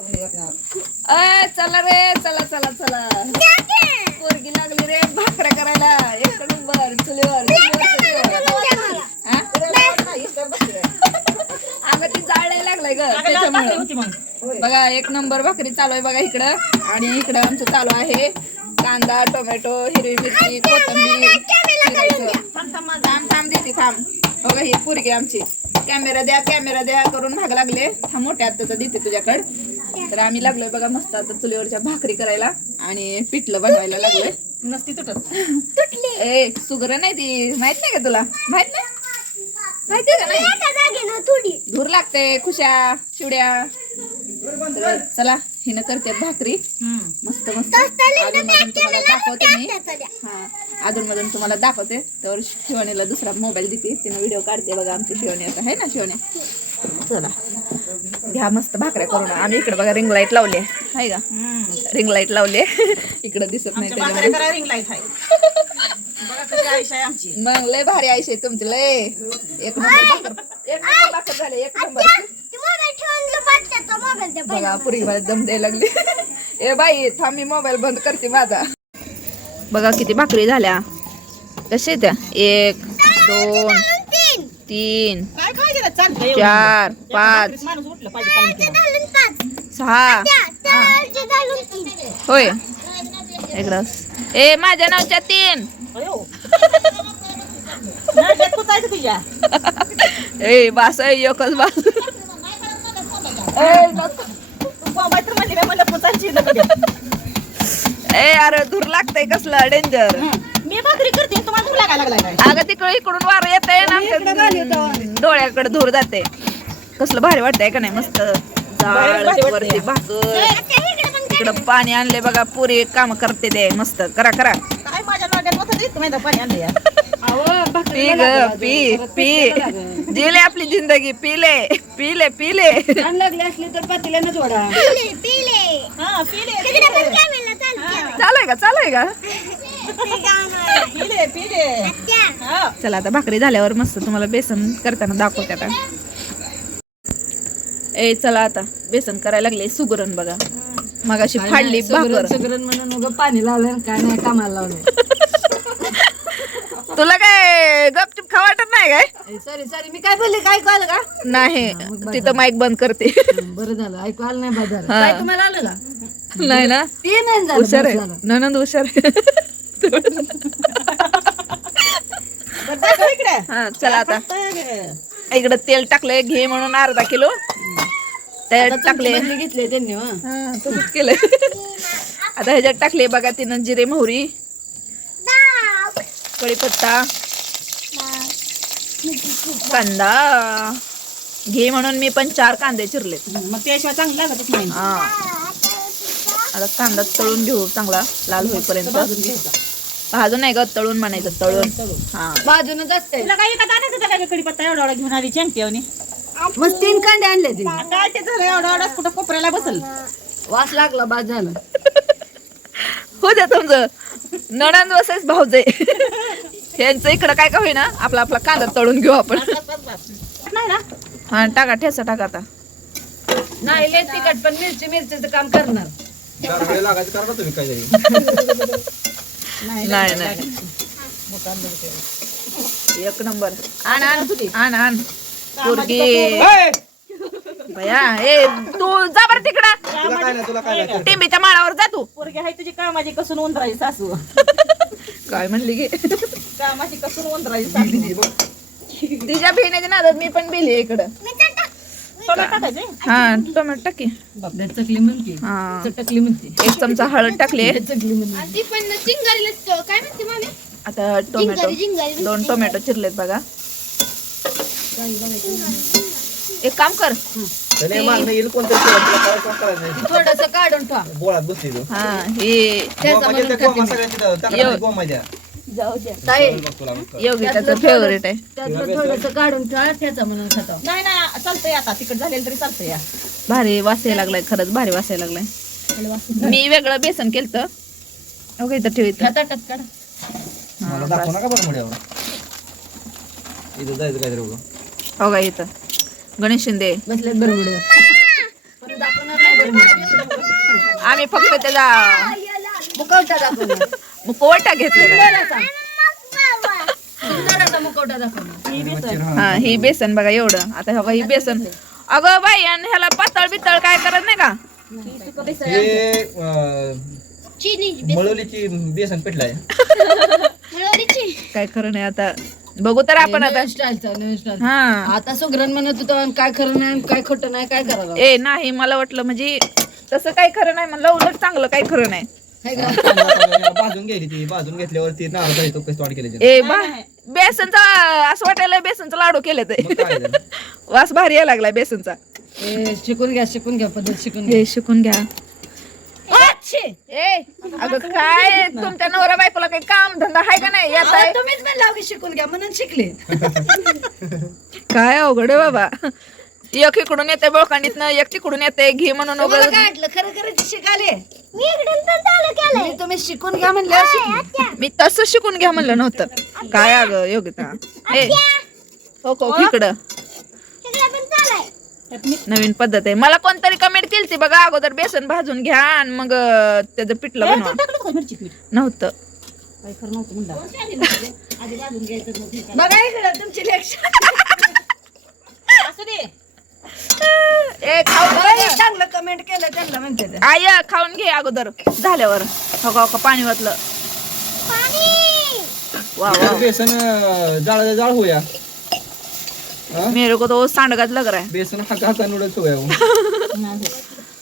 अय चला रे चला चला चला. पोरगी लागली रे भाकऱ्या करायला. एक नंबर चुलीवर. हा? अगं ती जाळायला लागलाय ग त्याच्यामुळे. बघा एक नंबर भाकरी चालू आहे बघा इकडं. आणि इकडं आमचं चालू आहे कांदा टोमॅटो हिरवी मिरची कोथिंबीर. थांब थांब देते थांब. बघा ही पोरगी आमची. कॅमेरा द्या कॅमेरा द्या करून भाग लागले. थांब मोठ्या आत्ताचा देते तुझ्याकडं. तर आम्ही लागलोय बघा मस्त आता चुलीवरच्या भाकरी करायला आणि पिठलं बनवायला लागलोय. नसती तुटत. ए सुगर नाही ती. माहीत नाही का तुला? माहीत नाही? माहिती का नाही? धूर लागते खुशा शिवड्या तर चला हिनं करते भाकरी. मस्त मस्त. अजून मधून तुम्हाला दाखवते मी. हा. अजून मधून तुम्हाला दाखवते. तर शिवणीला दुसरा मोबाईल देते. तिनं व्हिडिओ काढते बघा आमची शिवणी आता. आहे ना शिवणी चला. घ्या मस्त भाकऱ्या करून. आम्ही इकडे बघा रिंग लाइट लावली आहे. का? रिंग लाइट लावली इकडे दिसत नाही आमच्या त्याच्यामुळे भाकऱ्या करा रिंग लाइट आहे बघा कशी आयुष्य आहे आमची. मग लय भारी आयुष्य आहे तुमचे लय. एक नंबर एक नंबर भाकर झाले एक नंबर. बघा पुरी दम द्यायला लागली. ए बाई थांब मी मोबाईल बंद करते माझा. बघा किती भाकरी झाल्या. कशा त्या? एक दोन तीन काय काय केलं चालतं एवढं? चार पाच. सहा. हा. होय. ए माझ्या नावच्या तीन. ए बास आहे एकच बास. ए अरे धूर लागतंय कसलं डेंजर. मी भाकरी करते. लागलाय अगं तिकडे इकडून वार येत आहे ना आमच्या डोळ्याकडे धूर जाते. कसलं भारी वाटतंय का नाही? मस्त भारी जाळ वाटतंय. वरती भाकर इकडं पाणी आणले बघा पुरी काम करते ते. मस्त. करा करा. काय माझ्या नाड्यात होतं ते? माहिती पाणी आणलं या पी ग पी पी. जिले आपली जिंदगी. पिले पिले पिले. लागली असली तर पातेल्यानं जोडा हा पिले चालू का? चालू का? चला आता भाकरी झाल्यावर मस्त तुम्हाला बेसन करताना दाखवते आता. ए चला आता बेसन करायला लागले सुगरण बघा. मगाशी फाडली भाकर. सगळं म्हणून उगं पाणी लावलं काय नाही कामाला लावलं तुला काय गपचूप खा वाटत नाही काय? सॉरी सॉरी मी काय बोलले काय कळलं का? नाही तिथं माईक बंद करते. बरं झालं ऐकू आलं नाही बाजार तुम्हाला आलं का? नाही ना. ते नाही झालं हुशार आहे. हा चला आता. इकडं तेल टाकलंय घे म्हणून अर्धा किलो. त्यात टाकले घेतले त्यांनी तसंच केलंय. आता ह्याच्यात टाकले बघा तिनं जिरे मोहरी. कढीपत्ता. कांदा. घे म्हणून मी पण चार कांदे चिरले मग त्याशिवाय चांगलं नाही. हा. आता कांदा तळून घेऊ चांगला लाल होईपर्यंत. भाजून नाही ग तळून म्हणायचं तळून. हा. बाजूनच असते तुला काय एका आणायचं होतं काय कडीपत्ता एवढा एवढा घेऊन आली चॅम्पियन मस्त तीन कांदे आणले तिने काय ते झालं? एवढा एवढा कुठं कोपऱ्याला बसल? वास लागला बाद झालं. हो द्या तुमचं नणंद वसेच भाऊजे. यांचं इकडं काय का होईना आपला आपला कांदा तळून घेऊ आपण. नाही ना? हा टाका ठेसा टाका आता. नाही लय तिखट पण मिरची मिरचीचं काम करणार. लागायचं करा तुम्ही काय नाही नाही एक नंबर. आण आण. आण आण. पोरगी. भया ए तू जा बरं तिकडं. तुला काय नाही तुला काय नाही. टिंबीच्या माळावर जा तू. पोरगी आहे तुझी कामाची कसून उंदरायची सासू. काय म्हणली की कामाची कसून उंदरायची सासू. तिच्या बहिणीच्या नादात मी पण बिली इकडं. हा टोमॅटो टाकी. चकली म्हणते. हा. चटकली म्हणते. एक चमचा हळद टाकली. चकली म्हणते. ती पण चिंगारीला काय म्हणते मामी? आता टोमॅटो. दोन टोमॅटो चिरलेत बघा. एक काम कर. थोडस काढून हा हे. योगिताचं फेवरेट आहे. त्यातलं थोडस काढून ठेवा त्याचा म्हणून खाता. नाही ना चालतंय आता तिकट झालेलं तरी चालतंय या. भारी वासायला लागलाय खरंच भारी वासायला लागलाय. मी वेगळं बेसन केलं ओके इथं ठेव इथं. ताटात काढा. मला दाखव नका बरं मुड्यावर इथं जायचं काय रे हो का इथं. गणेश शिंदे. बसल्यात बरोबर आम्ही फक्त दाखवला मुखवटा घेतलेला आहे. मुखवटा दाखवला हा ही. बेसन बघा एवढं. आता हो का ही बेसन. अगं बाई आणि ह्याला पातळ बितळ काय करत नाही का? हे अं, चिनी मळवलीची बेसन हळदीची काय खरं नाही आता. बघू तर आपण आता. हा. आता सुग्रण म्हणत होतो काय खरं नाही काय खोटं नाही काय करावं? ए नाही मला वाटलं म्हणजे तसं काही खरं नाही म्हणलं उलट चांगलं काही खरं नाही? भाजून घ्यायची ती भाजून घेतल्यावरती नारळ तो कसं वाट केले ए बा बेसनचा असं वाटायला बेसनचा लाडू केले ते मग काय झालं? वास भारी यायला लागलाय बेसनचा. ए, शिकून घ्या शिकून घ्या पद्धत शिकून घ्या. हे शिकून घ्या. ए अगं काय तुमच्या नवरा बायकोला काही काम धंदा आहे का नाही? येत अहो, तुम्हीच म्हणला की शिकून घ्या म्हणून शिकले. काय अवघड आहे बाबा. एक इकडून येते बळकांडीतनं एक तिकडून येते घे म्हणून तुम्हाला काय वाटलं? खरं खरं शिकाले. मी इकडून तर चालू केलंय. मी तुम्ही शिकून घ्या शिकले मी तसं शिकून घ्या म्हणलं नव्हतं. काय अगं योगिता? ए. हो हो इकडं. इकडे पण चालाय. नवीन पद्धत आहे. मला कोणतरी कमेंट केली बघा अगोदर बेसन भाजून घ्या आणि मग अं, त्याचं पिठलं बनवा. नव्हतं. बघा इकडे तुमची लेक्चर ए खाऊन घे. चांगलं कमेंट केलं त्यांना म्हणते ते. आय खाऊन घे अगोदर. झाल्यावर. हो का हो का पाणी वाचलं पाणी! वा वा. बेसन जाळ जाळ होया मेरे को तो सांडगाच लग रहा है. बेसन हाका हाका नूडल्स हो. गया वो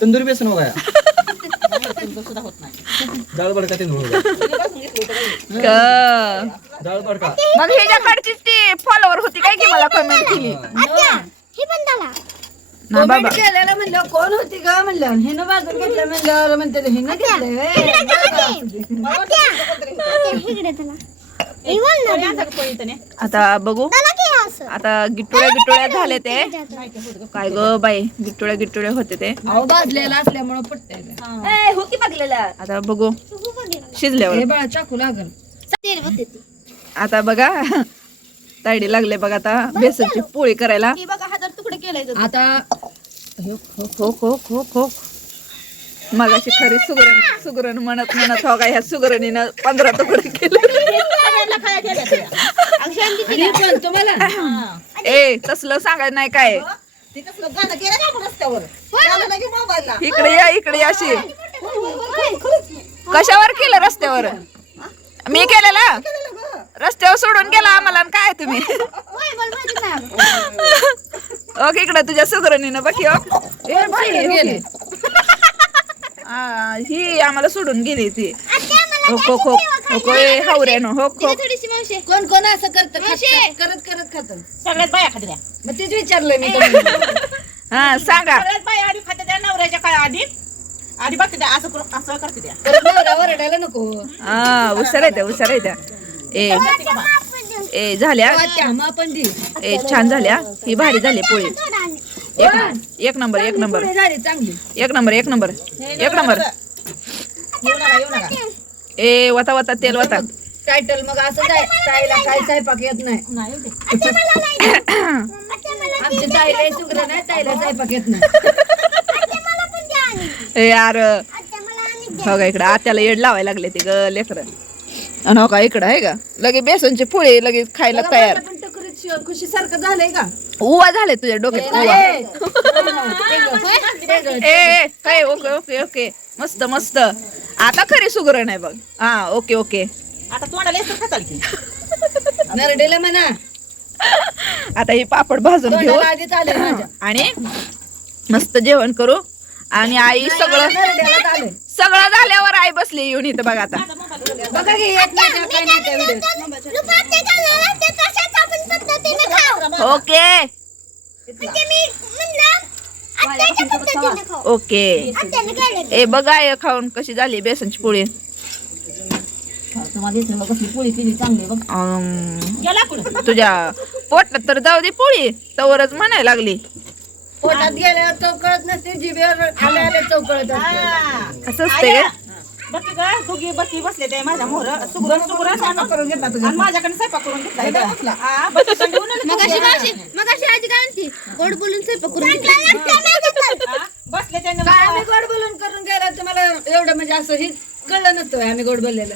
तंदूरी बेसन हो गया जाळ बडका ते हो गया क- जाळ बडका. मग ह्याच्याकडची ती फॉलोवर होती काय की मला कमेंट केली? ना बाबा. कमेंट केलेलं म्हणलं कोण होती ग म्हणलं? हिनं बाजून घेतलं म्हणल्यावर म्हणते हिनं घेतलं हे. आता बघू. असं. आता गिटोळ्या गिटोळ्या झाले ते. काय ग बाई गिटोळ्या गिटोळ्या होते ते. भाजलेला असल्यामुळं पटतंय आता बघू. शिजल्यावर. हे बाळा चाकू लागल. तेल होते ती. आता बघा. तायडी लागले बघा आता. बेसनची पोळी करायला. हे बघा हजार तुकडे केलंय आता हो हो हो हो मगाशी खरी सुगरण सुगरण म्हणत म्हणत हो का ह्या सुगरणीनं पंधरा तुकडे केले. आणि पण तुम्हाला ए तसलं सांगायचं नाही काय. इकडे या इकडे अशी. कशावर केलं रस्त्यावर? मी केलेला? रस्त्यावर सोडून गेला आम्हाला काय तुम्ही? ओके इकडे तुझ्या सुगरणीनं बाकी ए बाई, गेले. ही आम्हाला सोडून गेली ती. हो खो खो हो. खो ए हावऱ्यानो. हो खो तिला थोडीशी मावशी. कोण कोण असं करत? मावशी. करत करत खात. सगळ्यात बाया खात्या मग तेच विचारलंय मी तुम्हाला. हा सांगा. सगळ्यात बाया आधी खात्या त्या नवऱ्याच्या काय आधी. आधी बघते त्या असं करून असं करते त्या. परत नवरा ओरडायला नको. हा हुशार आहे त्या हुशार आहे त्या. ए. ए झाल्या? दी. ए छान झाल्या. ही भारी झाली पोळी. एक एक नंबर एक नंबर. पुढे झाली चांगली. एक नंबर एक नंबर. एक नंबर. येऊ नका येऊ नका. ए वता वता तेल वता. टायटल मग असं जाय ताईला काय स्वयंपाक येत नाही. आमच्या ताईला सुग्र नाही ताईला स्वयंपाक येत नाही. ए यार. हो का इकडं आत्याला येड लावायला लागले ते ग लेकर. आणि हो का इकडं आहे का? लगे बेसनची पोळी लगेच खायला तयार. खुशी सारखं झालंय का? उवा झाले तुझ्या डोक्यात उवा. ए काय ओके ओके ओके. मस्त मस्त. आता खरी सुगरण आहे बघ. हा ओके ओके. आता तोंडाला नरडेला म्हणा. आता ही पापड भाजून घेऊ. आणि मस्त जेवण करू. आणि आई सगळं सगळं झाल्यावर आई बसली येऊन इथं बघा आता. बघा की येत नाही त्या काय नाही त्या व्हिडिओ ओके. ओके. ए बघा हे खाऊन कशी झाली बेसनची पोळी. तुम्हाला दिसलं कसली पोळी केली चांगली बघ. अं, गेला कुठं? तुझ्या पोटात तर जाऊ दे पोळी. तवरच म्हणायला लागली. पोटात गेल्यावर चौकळत नसते जिभेवर आल्या आल्या चौकळत असते. हा. असं असते काय? बघी का दोघी बघी बसले ते माझ्या मोर सुगरण सुगरण करून घेतला तुझ्या. आणि माझ्याकडे स्वयंपाक करून घेतला. हे बघ. हा, बघी. कंडी उन्हाळ्यात मगाशी मावशी मगाशी आजी काय म्हणती? गोड बोलून स्वयंपाक करून घेतला. हा, बसले त्यांनी काय आम्ही गोड बोलून करून गेला तुम्हाला एवढं म्हणजे असं हे कळलं नसतं आम्ही गोड बोललेलं.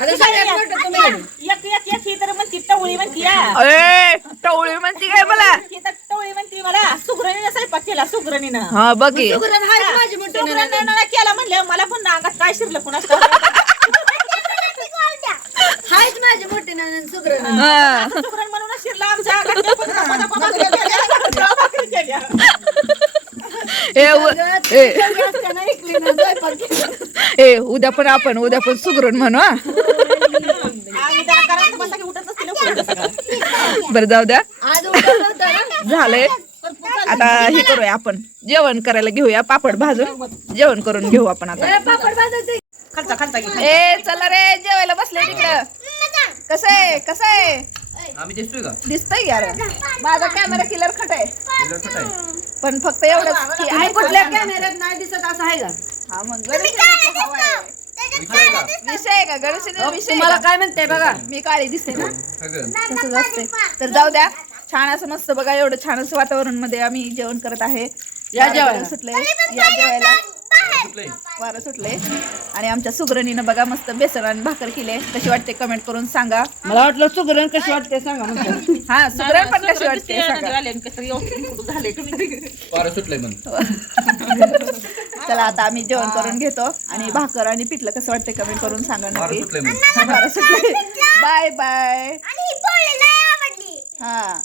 आता सगळ्यात मोठं तुम्ही एक एक एक ही तर म्हणती टवळी म्हणती या. टवळी म्हणती काय मला ही तर टवळी म्हणती मला सुगरणीनं स्वयंपाक केला सुगरणीनं हा बघी सुगरण हाय माझी. सुगरणीनं केला म्हणलं मला पण अंगात काय शिरलं पुन्हा हायच माझी मोठी नणंद सुगरण हा. सुगरण म्हणूनच शिरला आमच्या अंगात त्या पण. भाकरी केल्या. ए उद्या पण आपण उद्या पण सुगरण म्हणू हा आम्ही त्याला करायचं की. बरं जाऊ द्या आज उठवलं होतं ना झालंय आता हे करूया आपण. जेवण करायला घेऊया पापड भाजून. जेवण करून घेऊ आपण आता. ए, चला रे जेवायला बसले तिकडं. कसं आहे? कसं आहे? आम्ही दिसतोय का? दिसतंय यार. माझा कॅमेरा किलर खट आहे. पण फक्त एवढंच की आहे कुठल्या कॅमेऱ्यात नाही दिसत असं आहे का? हा मग? विषय आहे का? गणेशाचा विषय का? काय म्हणते बघा? मी काळी दिसते ना. सगळं. तसंच असते तर जाऊ द्या. छान असं मस्त बघा एवढं छान असं वातावरणमध्ये आम्ही जेवण करत आहे. या वारं जेवायला. सुटले या जेवायला. सुटलंय. वारं सुटले आणि आमच्या सुगरणीनं बघा मस्त बेसन आणि भाकर केले कशी वाटते कमेंट करून सांगा. मला वाटलं सुगरण कशी वाटते सांगा हा सुगरण पण कशी वाटते सांगा. वारं सुटलंय म्हण चला आता आम्ही जेवण करून घेतो. आणि भाकर आणि पिठलं कसं वाटते कमेंट करून सांगा नक्की. सुटलंय म्हण वारं सुटले बाय बाय आणि ही पोळी लय आवडली. हा.